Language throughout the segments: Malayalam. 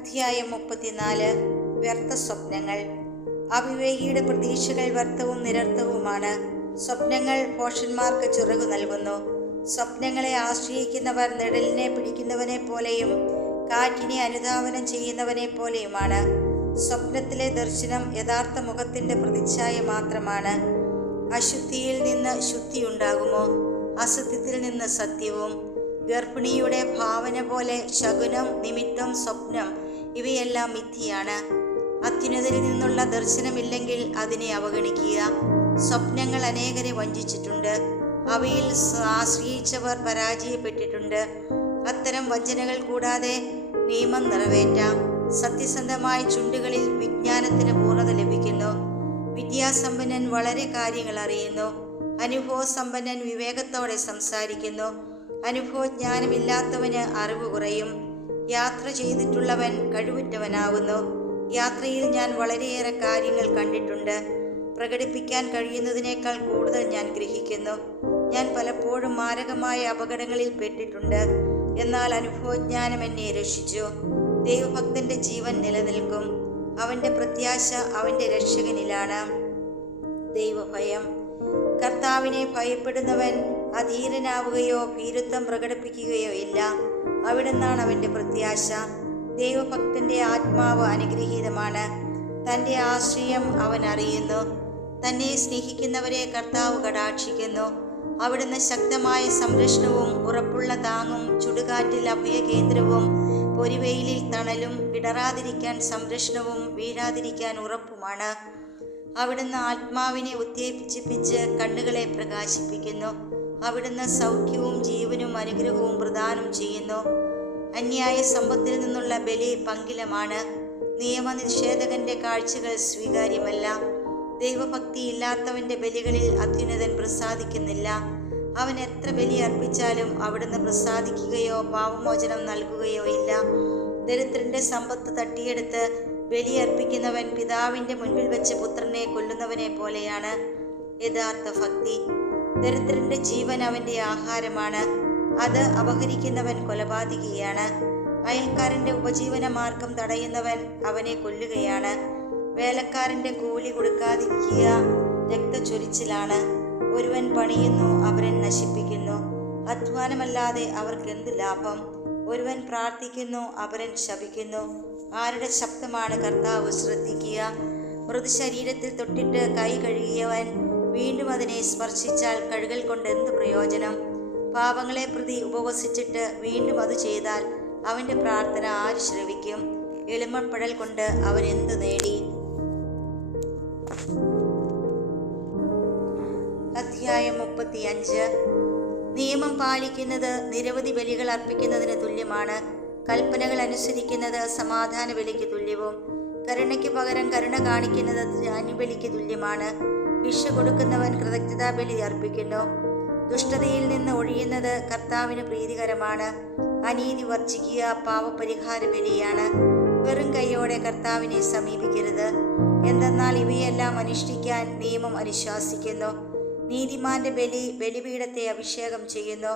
അധ്യായം 34. വ്യർത്ഥ സ്വപ്നങ്ങൾ. അവിവേകിയുടെ പ്രതീക്ഷകൾ വ്യർത്ഥവും നിരർത്ഥവുമാണ്. സ്വപ്നങ്ങൾ ഭോഷന്മാർക്ക് ചിറകു നൽകുന്നു. സ്വപ്നങ്ങളെ ആശ്രയിക്കുന്നവർ നിഴലിനെ പിടിക്കുന്നവനെ പോലെയും കാറ്റിനെ അനുധാവനം ചെയ്യുന്നവനെ പോലെയുമാണ്. സ്വപ്നത്തിലെ ദർശനം യഥാർത്ഥ മുഖത്തിൻ്റെ പ്രതിച്ഛായ മാത്രമാണ്. അശുദ്ധിയിൽ നിന്ന് ശുദ്ധിയുണ്ടാകുമോ? അസത്യത്തിൽ നിന്ന് സത്യവും. ഗർഭിണിയുടെ ഭാവന പോലെ ശകുനം, നിമിത്തം, സ്വപ്നം ഇവയെല്ലാം മിഥ്യയാണ്. അത്യുന്നതരിൽ നിന്നുള്ള ദർശനമില്ലെങ്കിൽ അതിനെ അവഗണിക്കുക. സ്വപ്നങ്ങൾ അനേകരെ വഞ്ചിച്ചിട്ടുണ്ട്. അവയിൽ ആശ്രയിച്ചവർ പരാജയപ്പെട്ടിട്ടുണ്ട്. അത്തരം വഞ്ചനകൾ കൂടാതെ നിയമം നിറവേറ്റാം. സത്യസന്ധമായ ചുണ്ടുകളിൽ വിജ്ഞാനത്തിന് പൂർണ്ണത ലഭിക്കുന്നു. വിദ്യാസമ്പന്നൻ വളരെ കാര്യങ്ങൾ അറിയുന്നു. അനുഭവസമ്പന്നൻ വിവേകത്തോടെ സംസാരിക്കുന്നു. അനുഭവജ്ഞാനമില്ലാത്തവന് അറിവ് കുറയും. യാത്ര ചെയ്തിട്ടുള്ളവൻ കഴിവുറ്റവനാകുന്നു. യാത്രയിൽ ഞാൻ വളരെയേറെ കാര്യങ്ങൾ കണ്ടിട്ടുണ്ട്. പ്രകടിപ്പിക്കാൻ കഴിയുന്നതിനേക്കാൾ കൂടുതൽ ഞാൻ ഗ്രഹിക്കുന്നു. ഞാൻ പലപ്പോഴും മാരകമായ അപകടങ്ങളിൽ പെട്ടിട്ടുണ്ട്. എന്നാൽ അനുഭവജ്ഞാനം എന്നെ രക്ഷിച്ചു. ദൈവഭക്തന്റെ ജീവൻ നിലനിൽക്കും. അവന്റെ പ്രത്യാശ അവന്റെ രക്ഷകനിലാണ്. ദൈവഭയം. കർത്താവിനെ ഭയപ്പെടുന്നവൻ അധീരനാവുകയോ ഭീരുത്വം പ്രകടിപ്പിക്കുകയോ ഇല്ല. അവിടുന്നാണ് അവൻ്റെ പ്രത്യാശ. ദൈവഭക്തന്റെ ആത്മാവ് അനുഗ്രഹീതമാണ്. തൻ്റെ ആശ്രയം അവൻ അറിയുന്നു. തന്നെ സ്നേഹിക്കുന്നവരെ കർത്താവ് കടാക്ഷിക്കുന്നു. അവിടുന്ന് ശക്തമായ സംരക്ഷണവും ഉറപ്പുള്ള താങ്ങും, ചുടുകാറ്റിൽ അഭയകേന്ദ്രവും, പൊരിവെയിലിൽ തണലും, ഇടറാതിരിക്കാൻ സംരക്ഷണവും വീഴാതിരിക്കാൻ ഉറപ്പുമാണ്. അവിടുന്ന് ആത്മാവിനെ ഉത്തേജിപ്പിച്ച് കണ്ണുകളെ പ്രകാശിപ്പിക്കുന്നു. അവിടുന്ന് സൗഖ്യവും ജീവനും അനുഗ്രഹവും പ്രദാനം ചെയ്യുന്നു. അന്യായ സമ്പത്തിൽ നിന്നുള്ള ബലി പങ്കിലമാണ്. നിയമനിഷേധകന്റെ കാഴ്ചകൾ സ്വീകാര്യമല്ല. ദൈവഭക്തി ഇല്ലാത്തവന്റെ ബലികളിൽ അത്യുന്നതൻ പ്രസാദിക്കുന്നില്ല. അവൻ എത്ര ബലി അർപ്പിച്ചാലും അവിടുന്ന് പ്രസാദിക്കുകയോ പാപമോചനം നൽകുകയോ ഇല്ല. ദരിദ്രന്റെ സമ്പത്ത് തട്ടിയെടുത്ത് ബലിയർപ്പിക്കുന്നവൻ പിതാവിൻ്റെ മുൻപിൽ വെച്ച് പുത്രനെ കൊല്ലുന്നവനെ പോലെയാണ്. യഥാർത്ഥ ഭക്തി. ദരിദ്രന്റെ ജീവൻ അവൻ്റെ ആഹാരമാണ്. അത് അപഹരിക്കുന്നവൻ കൊലപാതകിയാണ്. അയൽക്കാരൻ്റെ ഉപജീവന മാർഗം തടയുന്നവൻ അവനെ കൊല്ലുകയാണ്. വേലക്കാരൻ്റെ കൂലി കൊടുക്കാതിരിക്കുക രക്തച്ചൊരിച്ചിലാണ്. ഒരുവൻ പണിയുന്നു, അവരൻ നശിപ്പിക്കുന്നു. അധ്വാനമല്ലാതെ അവർക്കെന്ത് ലാഭം? ഒരുവൻ പ്രാർത്ഥിക്കുന്നു, അവരൻ ശപിക്കുന്നു. ആരുടെ ശബ്ദമാണ് കർത്താവ് ശ്രദ്ധിക്കുക? മൃതശരീരത്തിൽ തൊട്ടിട്ട് കൈ കഴുകിയവൻ വീണ്ടും അതിനെ സ്പർശിച്ചാൽ കഴുകൽ കൊണ്ട് എന്ത് പ്രയോജനം? പാപങ്ങളെ പ്രതി ഉപവസിച്ചിട്ട് വീണ്ടും അത് ചെയ്താൽ അവൻ്റെ പ്രാർത്ഥന ആര് ശ്രവിക്കും? എളിമപ്പെടൽ കൊണ്ട് അവൻ എന്ത് നേടി? അധ്യായം 35. നിയമം പാലിക്കുന്നത് നിരവധി ബലികൾ അർപ്പിക്കുന്നതിന് തുല്യമാണ്. കൽപ്പനകൾ അനുസരിക്കുന്നത് സമാധാന ബലിക്ക് തുല്യവും. കരുണയ്ക്ക് പകരം കരുണ കാണിക്കുന്നത് ധാന്യബലിക്ക് തുല്യമാണ്. ഭിക്ഷ കൊടുക്കുന്നവൻ കൃതജ്ഞതാ ബലി അർപ്പിക്കുന്നു. ദുഷ്ടതയിൽ നിന്ന് ഒഴിയുന്നത് കർത്താവിന് പ്രീതികരമാണ്. അനീതി വർജിക്കുക പാവപരിഹാര ബലിയാണ്. വെറും കൈയോടെ കർത്താവിനെ സമീപിക്കരുത്. എന്തെന്നാൽ ഇവയെല്ലാം അനുഷ്ഠിക്കാൻ നിയമം അനുശാസിക്കുന്നു. നീതിമാന്റെ ബലി ബലിപീഠത്തെ അഭിഷേകം ചെയ്യുന്നു.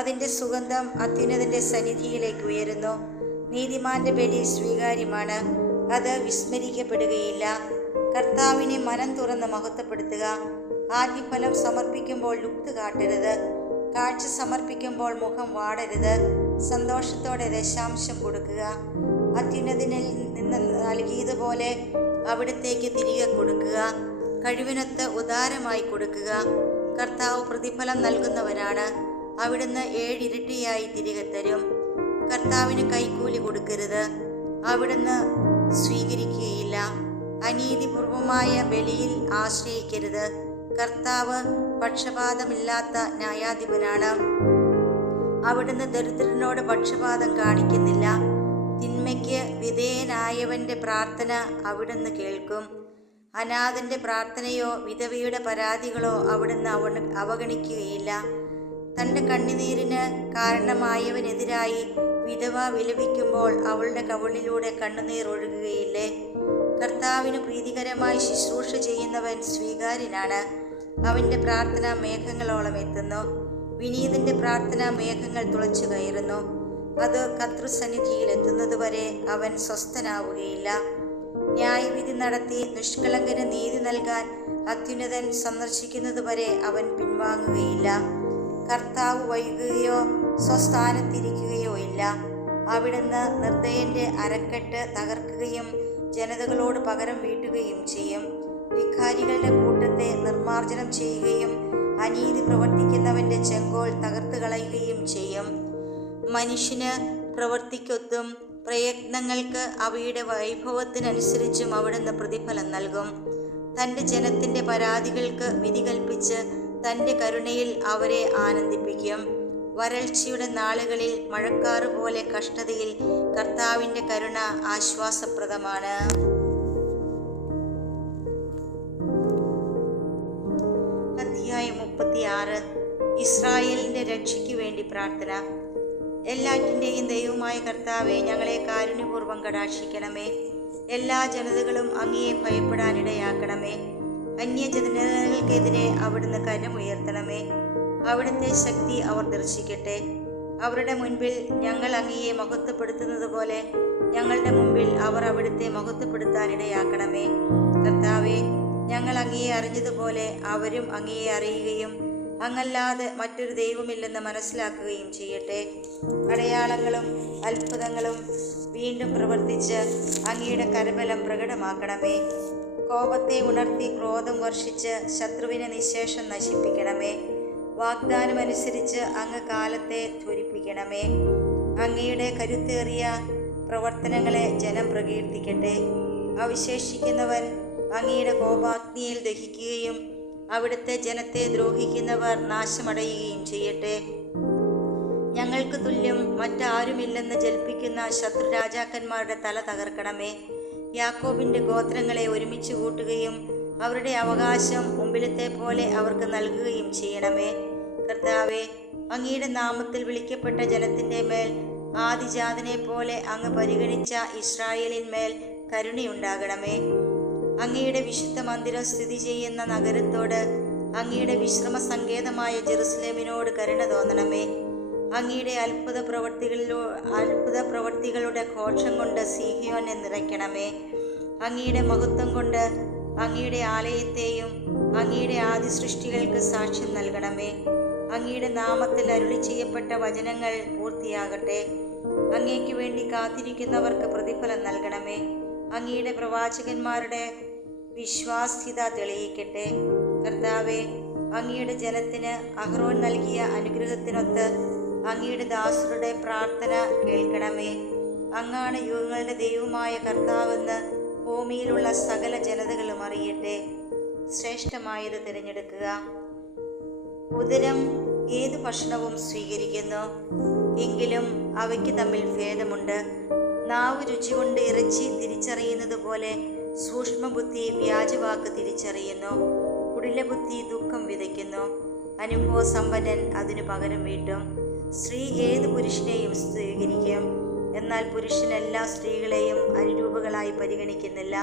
അതിൻ്റെ സുഗന്ധം അത്യുന്നതന്റെ സന്നിധിയിലേക്ക് ഉയരുന്നു. നീതിമാന്റെ ബലി സ്വീകാര്യമാണ്. അത് വിസ്മരിക്കപ്പെടുകയില്ല. കർത്താവിനെ മനം തുറന്ന് മഹത്വപ്പെടുത്തുക. ആദ്യഫലം സമർപ്പിക്കുമ്പോൾ ലുപ്ത് കാട്ടരുത്. കാഴ്ച സമർപ്പിക്കുമ്പോൾ മുഖം വാടരുത്. സന്തോഷത്തോടെ ദശാംശം കൊടുക്കുക. അത്യുന്നതനിൽ നിന്ന് നൽകിയതുപോലെ അവിടത്തേക്ക് തിരികെ കൊടുക്കുക. കഴിവിനൊത്ത് ഉദാരമായി കൊടുക്കുക. കർത്താവ് പ്രതിഫലം നൽകുന്നവനാണ്. അവിടുന്ന് 7 ഇരട്ടിയായി തിരികെ തരും. കർത്താവിന് കൈക്കൂലി കൊടുക്കരുത്. അവിടുന്ന് സ്വീകരിക്കുകയില്ല. അനീതിപൂർവമായ ബലിയിൽ ആശ്രയിക്കരുത്. കർത്താവ് പക്ഷപാതമില്ലാത്ത ന്യായാധിപനാണ്. അവിടുന്ന് ദരിദ്രനോട് പക്ഷപാതം കാണിക്കുന്നില്ല. തിന്മയ്ക്ക് വിധേയനായവന്റെ പ്രാർത്ഥന അവിടുന്ന് കേൾക്കും. അനാഥന്റെ പ്രാർത്ഥനയോ വിധവയുടെ പരാതികളോ അവിടുന്ന് അവഗണിക്കുകയില്ല. തൻ്റെ കണ്ണുനീരിന് കാരണമായവനെതിരായി വിധവ വിലപിക്കുമ്പോൾ അവളുടെ കവിളിലൂടെ കണ്ണുനീർ ഒഴുകുകയില്ലേ? കർത്താവിന് പ്രീതികരമായി ശുശ്രൂഷ ചെയ്യുന്നവൻ സ്വീകാര്യനാണ്. അവൻ്റെ പ്രാർത്ഥന മേഘങ്ങളോളം എത്തുന്നു. വിനീതന്റെ പ്രാർത്ഥന മേഘങ്ങൾ തുളച്ചു കയറുന്നു. അത് കർത്തൃസന്നിധിയിൽ എത്തുന്നതുവരെ അവൻ സ്വസ്ഥനാവുകയില്ല. ന്യായവിധി നടത്തി നിഷ്കളങ്കന് നീതി നൽകാൻ അത്യുന്നതൻ സന്ദർശിക്കുന്നതുവരെ അവൻ പിൻവാങ്ങുകയില്ല. കർത്താവ് വൈകുകയോ സ്വസ്ഥാനത്തിരിക്കുകയോ ഇല്ല. അവിടുന്ന് നിർദ്ദയന്റെ അരക്കെട്ട് തകർക്കുകയും ജനതകളോട് പകരം വീട്ടുകയും ചെയ്യും. ധിക്കാരികളുടെ കൂട്ടത്തെ നിർമ്മാർജ്ജനം ചെയ്യുകയും അനീതി പ്രവർത്തിക്കുന്നവന്റെ ചെങ്കോൽ തകർത്ത് കളയുകയും ചെയ്യും. മനുഷ്യന് പ്രവൃത്തിക്കൊത്തും പ്രയത്നങ്ങൾക്ക് അവയുടെ വൈഭവത്തിനനുസരിച്ചും അവിടുന്ന് പ്രതിഫലം നൽകും. തൻ്റെ ജനത്തിൻ്റെ പരാതികൾക്ക് വിധി കൽപ്പിച്ച് തൻ്റെ കരുണയിൽ അവരെ ആനന്ദിപ്പിക്കും. വരൾച്ചയുടെ നാളുകളിൽ മഴക്കാറ് പോലെ കഷ്ടതയിൽ കർത്താവിൻ്റെ കരുണ ആശ്വാസപ്രദമാണ്. അധ്യായം 36. ഇസ്രായേലിൻ്റെ രക്ഷയ്ക്ക് വേണ്ടി പ്രാർത്ഥന. എല്ലാറ്റിൻ്റെയും ദൈവമായ കർത്താവെ, ഞങ്ങളെ കാരുണ്യപൂർവ്വം കടാക്ഷിക്കണമേ. എല്ലാ ജനതകളും അങ്ങയെ ഭയപ്പെടാനിടയാക്കണമേ. അന്യജനതകൾക്കെതിരെ അവിടുന്ന് കരമുയർത്തണമേ. അവിടുത്തെ ശക്തി അവർ ദർശിക്കട്ടെ. അവരുടെ മുൻപിൽ ഞങ്ങൾ അങ്ങയെ മഹത്വപ്പെടുത്തുന്നത് പോലെ ഞങ്ങളുടെ മുമ്പിൽ അവർ അവിടുത്തെ മഹത്വപ്പെടുത്താനിടയാക്കണമേ. കർത്താവെ, ഞങ്ങൾ അങ്ങയെ അറിഞ്ഞതുപോലെ അവരും അങ്ങയെ അറിയുകയും അങ്ങല്ലാതെ മറ്റൊരു ദൈവമില്ലെന്ന് മനസ്സിലാക്കുകയും ചെയ്യട്ടെ. അടയാളങ്ങളും അത്ഭുതങ്ങളും വീണ്ടും പ്രവർത്തിച്ച് അങ്ങയുടെ കരബലം പ്രകടമാക്കണമേ. കോപത്തെ ഉണർത്തി ക്രോധം വർഷിച്ച് ശത്രുവിനെ നിശേഷം നശിപ്പിക്കണമേ. വാഗ്ദാനമനുസരിച്ച് അങ്ങ് കാലത്തെ ത്വരിപ്പിക്കണമേ. അങ്ങയുടെ കരുത്തേറിയ പ്രവർത്തനങ്ങളെ ജനം പ്രകീർത്തിക്കട്ടെ. അവശേഷിക്കുന്നവൻ അങ്ങയുടെ കോപാഗ്നിയിൽ ദഹിക്കുകയും അവിടുത്തെ ജനത്തെ ദ്രോഹിക്കുന്നവർ നാശമടയുകയും ചെയ്യട്ടെ. ഞങ്ങൾക്ക് തുല്യം മറ്റാരുമില്ലെന്ന് ജൽപ്പിക്കുന്ന ശത്രു രാജാക്കന്മാരുടെ തല തകർക്കണമേ. യാക്കോബിൻ്റെ ഗോത്രങ്ങളെ ഒരുമിച്ച് കൂട്ടുകയും അവരുടെ അവകാശം മുമ്പിലത്തെ പോലെ അവർക്ക് നൽകുകയും ചെയ്യണമേ. കർത്താവെ, അങ്ങയുടെ നാമത്തിൽ വിളിക്കപ്പെട്ട ജനത്തിൻ്റെ മേൽ ആദിജാതനെ പോലെ അങ്ങ് പരിഗണിച്ച ഇസ്രായേലിന്മേൽ കരുണയുണ്ടാകണമേ. അങ്ങയുടെ വിശുദ്ധ മന്ദിരം സ്ഥിതി ചെയ്യുന്ന നഗരത്തോട്, അങ്ങയുടെ വിശ്രമ സങ്കേതമായ ജെറുസലേമിനോട് കരുണ തോന്നണമേ. അങ്ങയുടെ അത്ഭുത പ്രവൃത്തികളുടെ ഘോഷം കൊണ്ട് സീഹയോനെ നിറയ്ക്കണമേ. അങ്ങയുടെ മഹത്വം കൊണ്ട് അങ്ങയുടെ ആലയത്തെയും അങ്ങയുടെ ആദി സൃഷ്ടികൾക്ക് സാക്ഷ്യം നൽകണമേ. അങ്ങയുടെ നാമത്തിൽ അരുളി ചെയ്യപ്പെട്ട വചനങ്ങൾ പൂർത്തിയാകട്ടെ. അങ്ങയ്ക്ക് വേണ്ടി കാത്തിരിക്കുന്നവർക്ക് പ്രതിഫലം നൽകണമേ. അങ്ങയുടെ പ്രവാചകന്മാരുടെ വിശ്വാസ്യത തെളിയിക്കട്ടെ. കർത്താവെ, അങ്ങയുടെ ജനത്തിന് അഹ്റോൻ നൽകിയ അനുഗ്രഹത്തിനൊത്ത് അങ്ങയുടെ ദാസരുടെ പ്രാർത്ഥന കേൾക്കണമേ. അങ്ങാണ് യുഗങ്ങളുടെ ദൈവമായ കർത്താവെന്ന് ഭൂമിയിലുള്ള സകല ജനതകളും അറിയട്ടെ. ശ്രേഷ്ഠമായത് തിരഞ്ഞെടുക്കുക. ഉദരം ഏതു ഭക്ഷണവും സ്വീകരിക്കുന്നു, എങ്കിലും അവയ്ക്ക് തമ്മിൽ ഭേദമുണ്ട്. നാവ് രുചി കൊണ്ട് ഇറച്ചി തിരിച്ചറിയുന്നത് പോലെ സൂക്ഷ്മബുദ്ധി വ്യാജവാക്ക് തിരിച്ചറിയുന്നു. കുടിലബുദ്ധി ദുഃഖം വിതയ്ക്കുന്നു. അനുഭവസമ്പന്നൻ അതിനു പകരം വീട്ടും. സ്ത്രീ ഏത് പുരുഷനെയും സ്വീകരിക്കും, എന്നാൽ പുരുഷൻ എല്ലാ സ്ത്രീകളെയും അനുരൂപകളായി പരിഗണിക്കുന്നില്ല.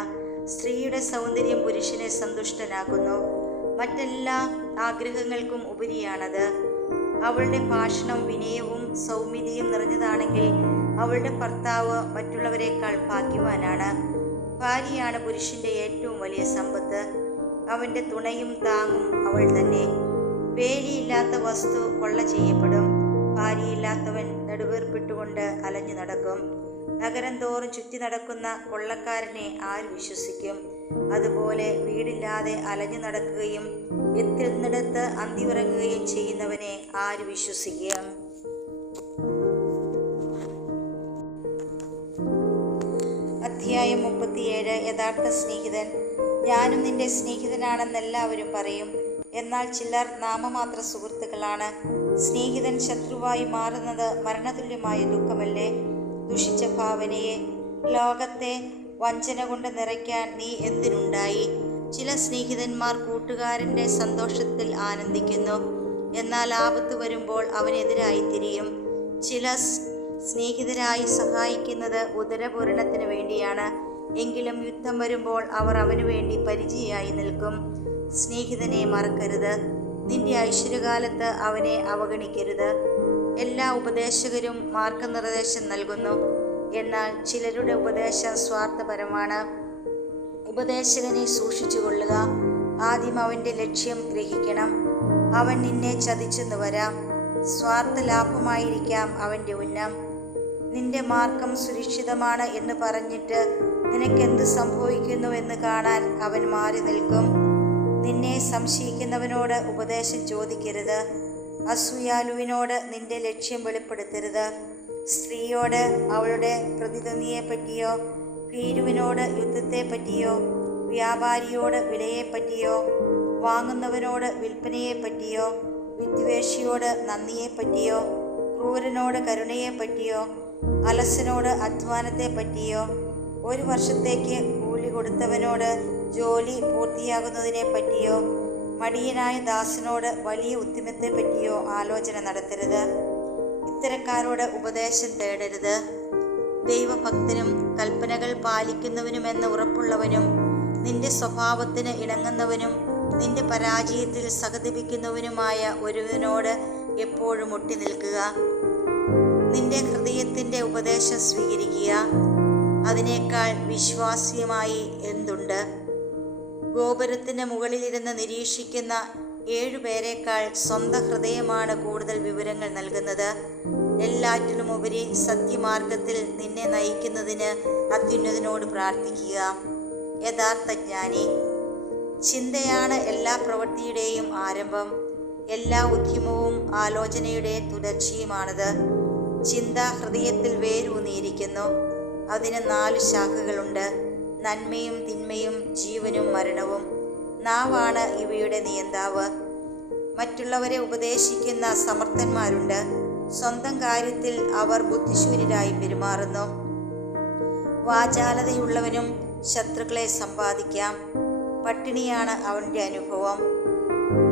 സ്ത്രീയുടെ സൗന്ദര്യം പുരുഷനെ സന്തുഷ്ടനാക്കുന്നു. മറ്റെല്ലാ ആഗ്രഹങ്ങൾക്കും ഉപരിയാണത്. അവളുടെ ഭാഷണം വിനയവും സൗമ്യതയും നിറഞ്ഞതാണെങ്കിൽ അവളുടെ ഭർത്താവ് മറ്റുള്ളവരെക്കാൾ ഭാഗ്യവാനാണ്. ഭാര്യയാണ് പുരുഷന്റെ ഏറ്റവും വലിയ സമ്പത്ത്. അവൻ്റെ തുണയും താങ്ങും അവൾ തന്നെ. വേലിയില്ലാത്ത വസ്തു കൊള്ള ചെയ്യപ്പെടും. ഭാര്യയില്ലാത്തവൻ നെടുവേർപ്പിട്ടുകൊണ്ട് അലഞ്ഞു നടക്കും. നഗരം തോറും ചുറ്റി നടക്കുന്ന കൊള്ളക്കാരനെ ആര് വിശ്വസിക്കും? അതുപോലെ വീടില്ലാതെ അലഞ്ഞു നടക്കുകയും എത്തുന്നിടത്ത് അന്തിയുറങ്ങുകയും ചെയ്യുന്നവനെ ആര് വിശ്വസിക്കും? അധ്യായം 37. യഥാർത്ഥ സ്നേഹിതൻ. ഞാനും നിന്റെ സ്നേഹിതനാണെന്നെല്ലാവരും പറയും, എന്നാൽ ചിലർ നാമമാത്ര സുഹൃത്തുക്കളാണ്. സ്നേഹിതൻ ശത്രുവായി മാറുന്നത് മരണതുല്യമായ ദുഃഖമല്ലേ? ദുഷിച്ച ഭാവനയെ, ലോകത്തെ വഞ്ചന കൊണ്ട് നിറയ്ക്കാൻ നീ എന്തിനുണ്ടായി? ചില സ്നേഹിതന്മാർ കൂട്ടുകാരൻ്റെ സന്തോഷത്തിൽ ആനന്ദിക്കുന്നു, എന്നാൽ ആപത്ത് വരുമ്പോൾ അവനെതിരായി തിരിയും. ചില സ്നേഹിതരായി സഹായിക്കുന്നത് ഉദരപൂരണത്തിന് വേണ്ടിയാണ്, എങ്കിലും യുദ്ധം വരുമ്പോൾ അവർ അവനു വേണ്ടി പരിചയായി നിൽക്കും. സ്നേഹിതനെ മറക്കരുത്. നിന്റെ ഐശ്വര്യകാലത്ത് അവനെ അവഗണിക്കരുത്. എല്ലാ ഉപദേശകരും മാർഗനിർദ്ദേശം നൽകുന്നു, എന്നാൽ ചിലരുടെ ഉപദേശം സ്വാർത്ഥപരമാണ്. ഉപദേശകനെ സൂക്ഷിച്ചുകൊള്ളുക, ആദ്യം അവൻ്റെ ലക്ഷ്യം ഗ്രഹിക്കണം. അവൻ നിന്നെ ചതിച്ചെന്ന് വരാം, സ്വാർത്ഥ ലാഭമായിരിക്കാം അവൻ്റെ ഉന്നം. നിന്റെ മാർഗം സുരക്ഷിതമാണ് എന്ന് പറഞ്ഞിട്ട് നിനക്കെന്ത് സംഭവിക്കുന്നുവെന്ന് കാണാൻ അവൻ മാറി നിൽക്കും. നിന്നെ സംശയിക്കുന്നവനോട് ഉപദേശം ചോദിക്കരുത്, അസൂയാലുവിനോട് നിന്റെ ലക്ഷ്യം വെളിപ്പെടുത്തരുത്. സ്ത്രീയോട് അവളുടെ പ്രതിദ്വന്ദിയെപ്പറ്റിയോ, ഭീരുവിനോട് യുദ്ധത്തെപ്പറ്റിയോ, വ്യാപാരിയോട് വിലയെപ്പറ്റിയോ, വാങ്ങുന്നവനോട് വിൽപ്പനയെപ്പറ്റിയോ, വിദ്വേഷിയോട് നന്ദിയെപ്പറ്റിയോ, ക്രൂരനോട് കരുണയെപ്പറ്റിയോ, അലസനോട് അധ്വാനത്തെപ്പറ്റിയോ, ഒരു വർഷത്തേക്ക് കൂലി കൊടുത്തവനോട് ജോലി പൂർത്തിയാകുന്നതിനെപ്പറ്റിയോ, മടിയനായ ദാസനോട് വലിയ ഉദ്യമത്തെപ്പറ്റിയോ ആലോചന നടത്തരുത്. ഇത്തരക്കാരോട് ഉപദേശം തേടരുത്. ദൈവഭക്തനും കൽപ്പനകൾ പാലിക്കുന്നവനുമെന്ന് ഉറപ്പുള്ളവനും നിന്റെ സ്വഭാവത്തിന് ഇണങ്ങുന്നവനും നിന്റെ പരാജയത്തിൽ സഹതപിക്കുന്നവനുമായ ഒരുവനോട് എപ്പോഴും ഒട്ടി നിൽക്കുക. നിന്റെ ഹൃദയത്തിൻ്റെ ഉപദേശം സ്വീകരിക്കുക, അതിനേക്കാൾ വിശ്വാസ്യമായി എന്തുണ്ട്? ഗോപുരത്തിന് മുകളിലിരുന്ന് നിരീക്ഷിക്കുന്ന 7 പേരെക്കാൾ സ്വന്തം ഹൃദയമാണ് കൂടുതൽ വിവരങ്ങൾ നൽകുന്നത്. എല്ലാറ്റിനുമുപരി സത്യമാർഗത്തിൽ നിന്നെ നയിക്കുന്നതിന് അത്യുന്നതനോട് പ്രാർത്ഥിക്കുക. യഥാർത്ഥ ജ്ഞാനി. ചിന്തയാണ് എല്ലാ പ്രവൃത്തിയുടെയും ആരംഭം, എല്ലാ ഉദ്യമവും ആലോചനയുടെ തുടർച്ചയുമാണത്. ചിന്ത ഹൃദയത്തിൽ വേരൂന്നിയിരിക്കുന്നു. അതിന് 4 ശാഖകളുണ്ട്: നന്മയും തിന്മയും, ജീവനും മരണവും. നാവാണ് ഇവയുടെ നിയന്താവ്. മറ്റുള്ളവരെ ഉപദേശിക്കുന്ന സമർത്ഥന്മാരുണ്ട്, സ്വന്തം കാര്യത്തിൽ അവർ ബുദ്ധിശൂന്യരായി പെരുമാറുന്നു. വാചാലതയുള്ളവനും ശത്രുക്കളെ സമ്പാദിക്കാം, പട്ടിണിയാണ് അവൻ്റെ അനുഭവം.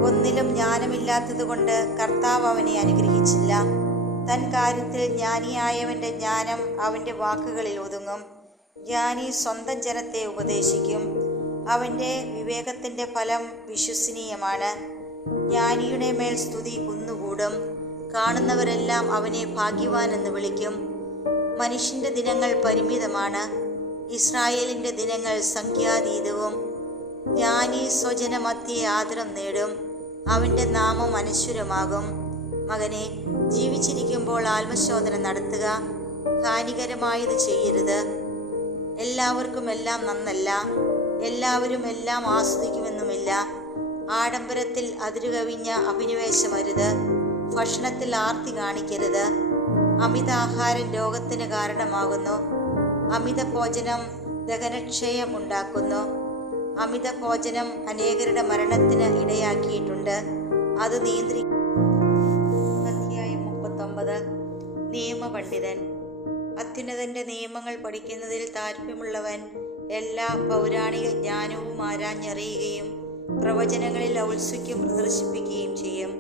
ഒന്നിലും ജ്ഞാനമില്ലാത്തതുകൊണ്ട് കർത്താവ് അവനെ അനുഗ്രഹിച്ചില്ല. തൻ കാര്യത്തിൽ ജ്ഞാനിയായവൻ്റെ ജ്ഞാനം അവൻ്റെ വാക്കുകളിൽ ഒതുങ്ങും. ജ്ഞാനി സ്വന്തം ജനത്തെ ഉപദേശിക്കും, അവൻ്റെ വിവേകത്തിൻ്റെ ഫലം വിശ്വസനീയമാണ്. ജ്ഞാനിയുടെ മേൽ സ്തുതി കുന്നുകൂടും, കാണുന്നവരെല്ലാം അവനെ ഭാഗ്യവാൻ എന്ന് വിളിക്കും. മനുഷ്യൻ്റെ ദിനങ്ങൾ പരിമിതമാണ്, ഇസ്രായേലിൻ്റെ ദിനങ്ങൾ സംഖ്യാതീതവും. ജ്ഞാനി സ്വജനമധ്യേ ആദരം നേടും, അവൻ്റെ നാമം അനശ്വരമാകും. മകനെ, ജീവിച്ചിരിക്കുമ്പോൾ ആത്മശോധന നടത്തുക, ഹാനികരമായത് ചെയ്യരുത്. എല്ലാവർക്കും എല്ലാം നന്നല്ല, എല്ലാവരും എല്ലാം ആസ്വദിക്കുമെന്നുമില്ല. ആഡംബരത്തിൽ അതിരുകവിഞ്ഞ അഭിനിവേശമരുത്, ഭക്ഷണത്തിൽ ആർത്തി കാണിക്കരുത്. അമിതാഹാരം രോഗത്തിന് കാരണമാകുന്നു, അമിത ഭോജനം ദഹനക്ഷയം ഉണ്ടാക്കുന്നു. അമിത ഭോജനം അനേകരുടെ മരണത്തിന് ഇടയാക്കിയിട്ടുണ്ട്, അത് അധ്യായം 39. നിയമപണ്ഡിതൻ. അത്യുന്നതൻ്റെ നിയമങ്ങൾ പഠിക്കുന്നതിൽ താല്പര്യമുള്ളവൻ എല്ലാ പൗരാണിക ജ്ഞാനവും ആരാഞ്ഞറിയുകയും പ്രവചനങ്ങളിൽ ഔത്സുക്യം പ്രദർശിപ്പിക്കുകയും ചെയ്യും.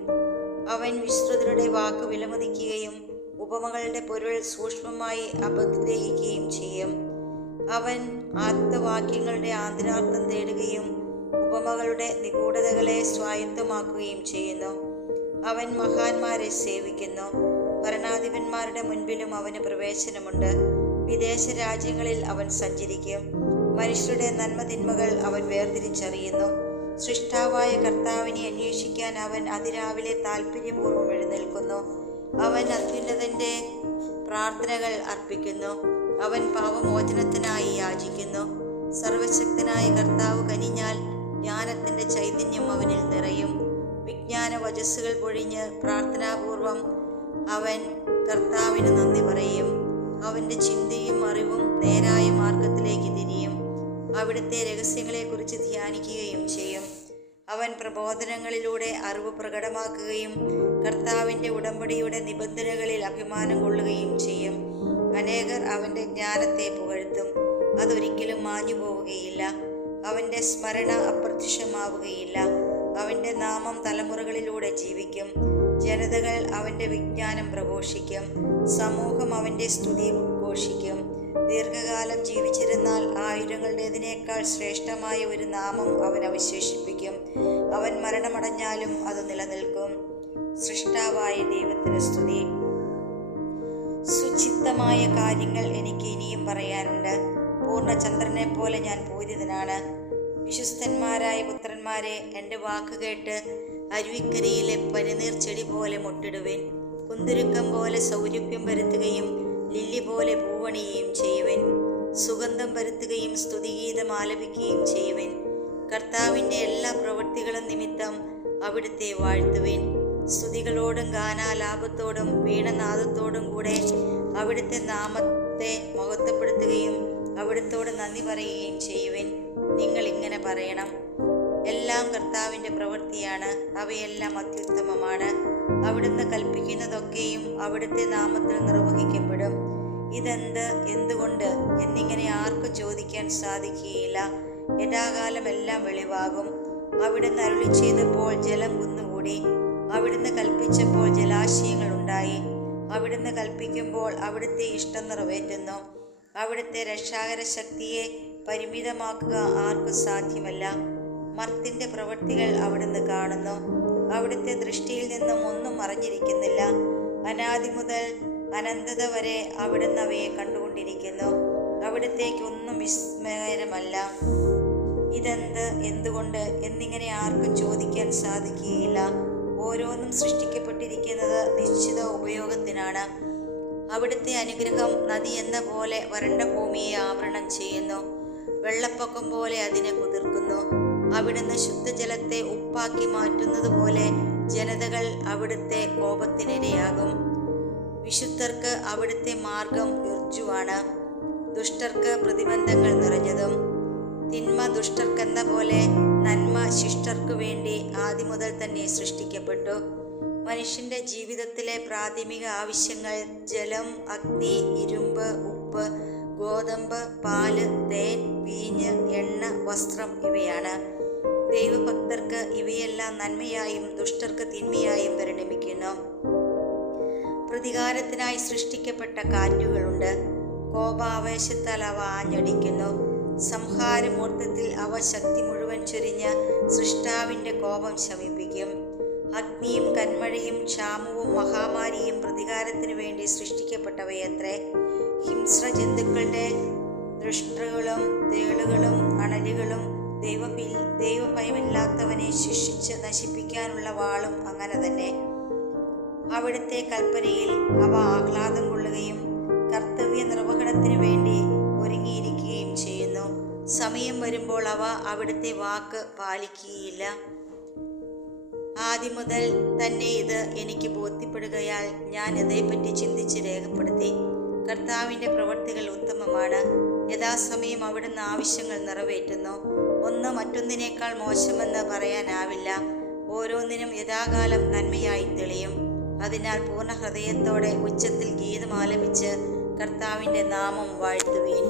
അവൻ വിശ്രുതരുടെ വാക്ക് വിലമതിക്കുകയും ഉപമകളുടെ പൊരുൾ സൂക്ഷ്മമായി അപഗ്രഹിക്കുകയും ചെയ്യും. അവൻ ആപ്തവാക്യങ്ങളുടെ ആന്തരാർത്ഥം തേടുകയും ഉപമകളുടെ നിഗൂഢതകളെ സ്വായത്തമാക്കുകയും ചെയ്യുന്നു. അവൻ മഹാന്മാരെ സേവിക്കുന്നു, ഭരണാധിപന്മാരുടെ മുൻപിലും അവന് പ്രവേശനമുണ്ട്. വിദേശ രാജ്യങ്ങളിൽ അവൻ സഞ്ചരിക്കും, മനുഷ്യരുടെ നന്മതിന്മകൾ അവൻ വേർതിരിച്ചറിയുന്നു. സൃഷ്ടാവായ കർത്താവിനെ അന്വേഷിക്കാൻ അവൻ അതിരാവിലെ താല്പര്യപൂർവ്വം എഴുന്നേൽക്കുന്നു. അവൻ അത്യുന്നതൻ്റെ പ്രാർത്ഥനകൾ അർപ്പിക്കുന്നു, അവൻ പാപമോചനത്തിനായി യാചിക്കുന്നു. സർവശക്തനായ കർത്താവ് കനിഞ്ഞാൽ ജ്ഞാനത്തിൻ്റെ ചൈതന്യം അവനിൽ നിറയും. വിജ്ഞാന വചസ്സുകൾ പൊഴിഞ്ഞ് പ്രാർത്ഥനാപൂർവം അവൻ കർത്താവിന് നന്ദി പറയും. അവൻ്റെ ചിന്തയും അറിവും നേരായ മാർഗത്തിലേക്ക് തിരിയും, അവിടുത്തെ രഹസ്യങ്ങളെക്കുറിച്ച് ധ്യാനിക്കുകയും ചെയ്യും. അവൻ പ്രബോധനങ്ങളിലൂടെ അറിവ് പ്രകടമാക്കുകയും കർത്താവിൻ്റെ ഉടമ്പടിയുടെ നിബന്ധനകളിൽ അഭിമാനം കൊള്ളുകയും ചെയ്യും. അനേകർ അവൻ്റെ ജ്ഞാനത്തെ പുകഴ്ത്തും, അതൊരിക്കലും മാഞ്ഞു പോവുകയില്ല. അവൻ്റെ സ്മരണ അപ്രത്യക്ഷമാവുകയില്ല. അവൻ്റെ നാമം തലമുറകളിലൂടെ ജീവിക്കും. ജനതകൾ അവൻ്റെ വിജ്ഞാനം പ്രഘോഷിക്കും, സമൂഹം അവൻ്റെ സ്തുതി ഉദ്ഘോഷിക്കും. ദീർഘകാലം ജീവിച്ചിരുന്നാൽ ആയിരങ്ങളുടേതിനേക്കാൾ ശ്രേഷ്ഠമായ ഒരു നാമം അവൻ അവശേഷിപ്പിക്കും. അവൻ മരണമടഞ്ഞാലും അത് നിലനിൽക്കും. സൃഷ്ടാവായ ദൈവത്തിന് സ്തുതി. വിശുദ്ധമായ കാര്യങ്ങൾ എനിക്ക് ഇനിയും പറയാനുണ്ട്. പൂർണ്ണചന്ദ്രനെ പോലെ ഞാൻ പൂരിതനാണ്. വിശ്വസ്തന്മാരായ പുത്രന്മാരെ, എൻ്റെ വാക്ക് കേട്ട് അരുവിക്കരയിലെ പനിനീർ ചെടി പോലെ മുട്ടിടുവിൻ. കുന്തുരുക്കം പോലെ സൗരഭ്യം വരുത്തുകയും ലില്ലി പോലെ പൂവണിയുകയും ചെയ്യുവിൻ. സുഗന്ധം വരുത്തുകയും സ്തുതിഗീതം ആലപിക്കുകയും ചെയ്യുവിൻ. കർത്താവിൻ്റെ എല്ലാ പ്രവൃത്തികളും നിമിത്തം അവിടുത്തെ വാഴ്ത്തുവിൻ. സ്തുതികളോടും ഗാനാലാപത്തോടും വീണനാദത്തോടും കൂടെ അവിടുത്തെ നാമത്തെ മഹത്വപ്പെടുത്തുകയും അവിടുത്തോട് നന്ദി പറയുകയും ചെയ്യുവിൻ. നിങ്ങൾ ഇങ്ങനെ പറയണം: എല്ലാം കർത്താവിൻ്റെ പ്രവൃത്തിയാണ്, അവയെല്ലാം അത്യുത്തമമാണ്. അവിടുന്ന് കൽപ്പിക്കുന്നതൊക്കെയും അവിടുത്തെ നാമത്തിൽ നിർവഹിക്കപ്പെടും. ഇതെന്ത്, എന്തുകൊണ്ട് എന്നിങ്ങനെ ആർക്കും ചോദിക്കാൻ സാധിക്കുകയില്ല. യഥാകാലം എല്ലാം വെളിവാകും. അവിടുന്ന് അരുളി ചെയ്തപ്പോൾ ജലം കുന്നുകൂടി. അവിടുന്ന് കൽപ്പിച്ചപ്പോൾ ജലാശയങ്ങൾ ഉണ്ടായി. അവിടുന്ന് കൽപ്പിക്കുമ്പോൾ അവിടുത്തെ ഇഷ്ടം നിറവേറ്റുന്നു. അവിടുത്തെ രക്ഷാകര ശക്തിയെ പരിമിതമാക്കുക ആർക്കും സാധ്യമല്ല. മർത്യൻ്റെ പ്രവൃത്തികൾ അവിടുന്ന് കാണുന്നു. അവിടുത്തെ ദൃഷ്ടിയിൽ നിന്നും ഒന്നും മറഞ്ഞിരിക്കുന്നില്ല. അനാദി മുതൽ അനന്തത വരെ അവിടുന്ന് അവയെ കണ്ടുകൊണ്ടിരിക്കുന്നു. അവിടുത്തേക്കൊന്നും വിസ്മയകരമല്ല. ഇതെന്ത്, എന്തുകൊണ്ട് എന്നിങ്ങനെ ആർക്കും ചോദിക്കാൻ സാധിക്കുകയില്ല. ഓരോന്നും സൃഷ്ടിക്കപ്പെട്ടിരിക്കുന്നത് നിശ്ചിത ഉപയോഗത്തിനാണ്. അവിടുത്തെ അനുഗ്രഹം നദി എന്ന പോലെ വരണ്ട ഭൂമിയെ ആവരണം ചെയ്യുന്നു. വെള്ളപ്പൊക്കം പോലെ അതിനെ കുതിർക്കുന്നു. അവിടുന്ന് ശുദ്ധജലത്തെ ഉപ്പാക്കി മാറ്റുന്നത് പോലെ ജനതകൾ അവിടുത്തെ കോപത്തിനിരയാകും. വിശുദ്ധർക്ക് അവിടുത്തെ മാർഗം ഋജുവാണ്, ദുഷ്ടർക്ക് പ്രതിബന്ധങ്ങൾ നിറഞ്ഞതും. തിന്മ ദുഷ്ടർക്കെന്ന പോലെ നന്മ ശിഷ്ടർക്കു വേണ്ടി ആദ്യം മുതൽ തന്നെ സൃഷ്ടിക്കപ്പെട്ടു. മനുഷ്യൻ്റെ ജീവിതത്തിലെ പ്രാഥമിക ആവശ്യങ്ങൾ ജലം, അഗ്നി, ഇരുമ്പ്, ഉപ്പ്, ഗോതമ്പ്, പാല്, തേൻ, വീഞ്ഞ്, എണ്ണ, വസ്ത്രം ഇവയാണ്. ദൈവഭക്തർക്ക് ഇവയെല്ലാം നന്മയായും ദുഷ്ടർക്ക് തിന്മയായും പരിണമിക്കുന്നു. പ്രതികാരത്തിനായി സൃഷ്ടിക്കപ്പെട്ട കാറ്റുകളുണ്ട്. കോപാവേശത്താൽ അവ ആഞ്ഞടിക്കുന്നു. സംഹാരമൂർത്തത്തിൽ അവ ശക്തി മുഴുവൻ ചൊരിഞ്ഞ് സൃഷ്ടാവിൻ്റെ കോപം ശമിപ്പിക്കും. അഗ്നിയും കന്മഴയും ക്ഷാമവും മഹാമാരിയും പ്രതികാരത്തിനു വേണ്ടി സൃഷ്ടിക്കപ്പെട്ടവയത്രേ. ഹിംസ്ര ജന്തുക്കളുടെ ദൃഷ്ടകളും തേളുകളും അണലുകളും ദൈവഭയമില്ലാത്തവനെ ശിക്ഷിച്ച് നശിപ്പിക്കാനുള്ള വാളും അങ്ങനെ തന്നെ. അവിടുത്തെ കൽപ്പനയിൽ അവ ആഹ്ലാദം കൊള്ളുകയും കർത്തവ്യ നിർവഹണത്തിനു വേണ്ടി ഒരുങ്ങിയിരിക്കുകയും ചെയ്യുന്നു. സമയം വരുമ്പോൾ അവ അവിടുത്തെ വാക്ക് പാലിക്കുകയില്ല. ആദ്യം മുതൽ തന്നെ ഇത് എനിക്ക് ബോധ്യപ്പെടുകയാൽ ഞാൻ ഇതേപ്പറ്റി ചിന്തിച്ച് രേഖപ്പെടുത്തി. കർത്താവിൻ്റെ പ്രവൃത്തികൾ ഉത്തമമാണ്. യഥാസമയം അവിടുന്ന് ആവശ്യങ്ങൾ നിറവേറ്റുന്നു. ഒന്ന് മറ്റൊന്നിനേക്കാൾ മോശമെന്ന് പറയാനാവില്ല. ഓരോന്നിനും യഥാകാലം നന്മയായി തെളിയും. അതിനാൽ പൂർണ്ണ ഹൃദയത്തോടെ ഉച്ചത്തിൽ ഗീതം ആലപിച്ച് കർത്താവിൻ്റെ നാമം വാഴ്ത്തുവീൻ.